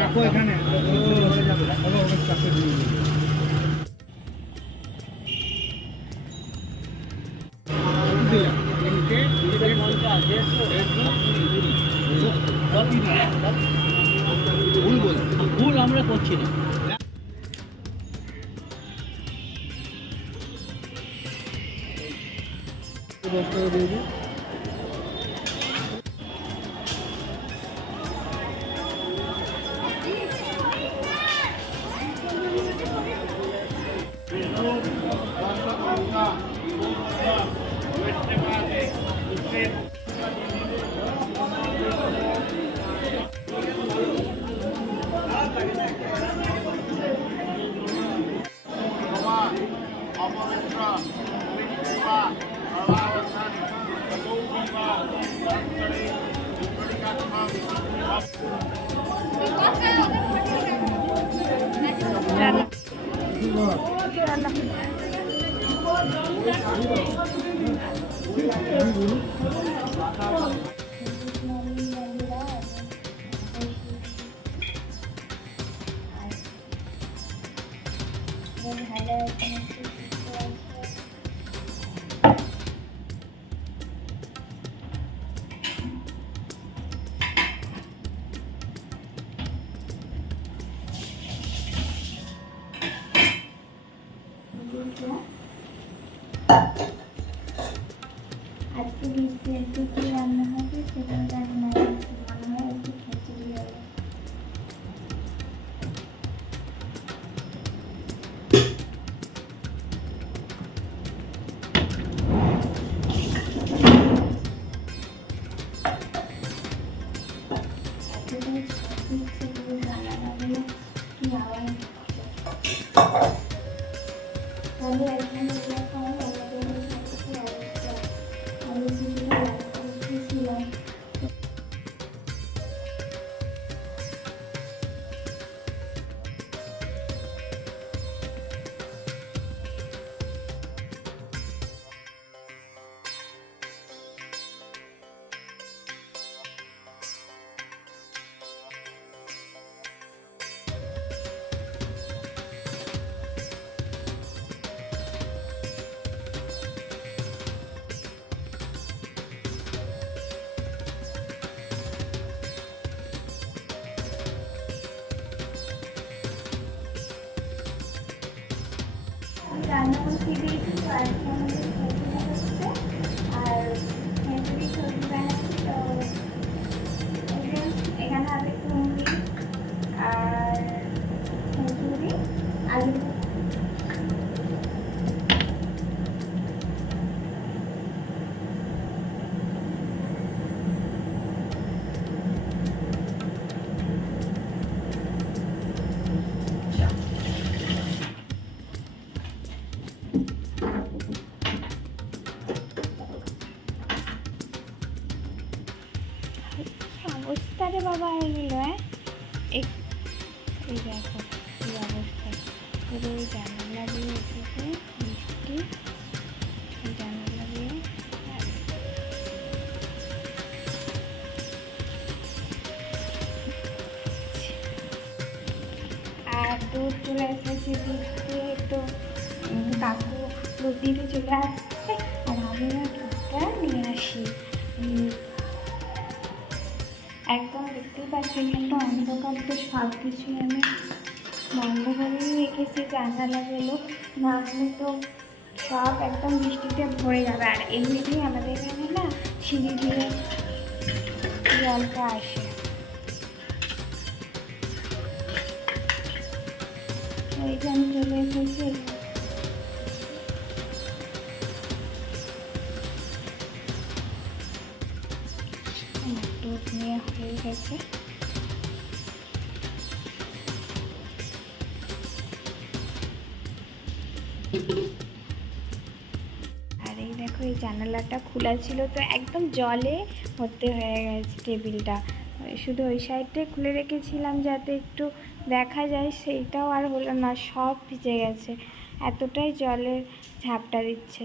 রাখো এখানে ভুল আমরা করছি না। আজকে বৃষ্টি একটু কি রান্না হবে সেটা জানি না, মনে হয় একটু খিচুড়ি হবে। রান্না হবে কি আওয়াজ তাহলে এখানে রান্না করতে দিয়েছি, তো আজকে আমাদের খিচুড়ি হচ্ছে আর খিচুড়ি সবজি বানাচ্ছি। তো এখানে আছে কুমড়ি আর খিচুড়ি আলু অবস্থারে বাবা এগুলো এই দেখো এই অবস্থা পুরো জানালা দিয়ে উঠেছে বৃষ্টি, জানালা দিয়ে আর দুধ চলে এসেছে, দুধ দিয়ে তো কাকু দুধ দিতে চলে আসছে আর আমি দুধটা নিয়ে আসি। একদম দেখতেই পাচ্ছি এখানটা অন্ধকার, তো সব কিছুই আমি বন্ধ করেই রেখেছি জানালাগুলো, না হলে তো সব একদম বৃষ্টিতে ভরে যাবে। আর এমনিতেই আমাদের এখানে না সিঁড়ি দিয়ে জলটা আসে, ওই যে আমি চলে এসেছি। দুধ নিয়ে হয়ে গেছে, আর এই দেখো এই জানালাটা খোলা ছিল, তো একদম জলে ভর্তি হয়ে গেছে টেবিলটা। শুধু ওই সাইডটাই খুলে রেখেছিলাম যাতে একটু দেখা যায়, সেইটাও আর হলো না, সব ভিজে গেছে, এতটাই জলের ঝাপটা দিচ্ছে।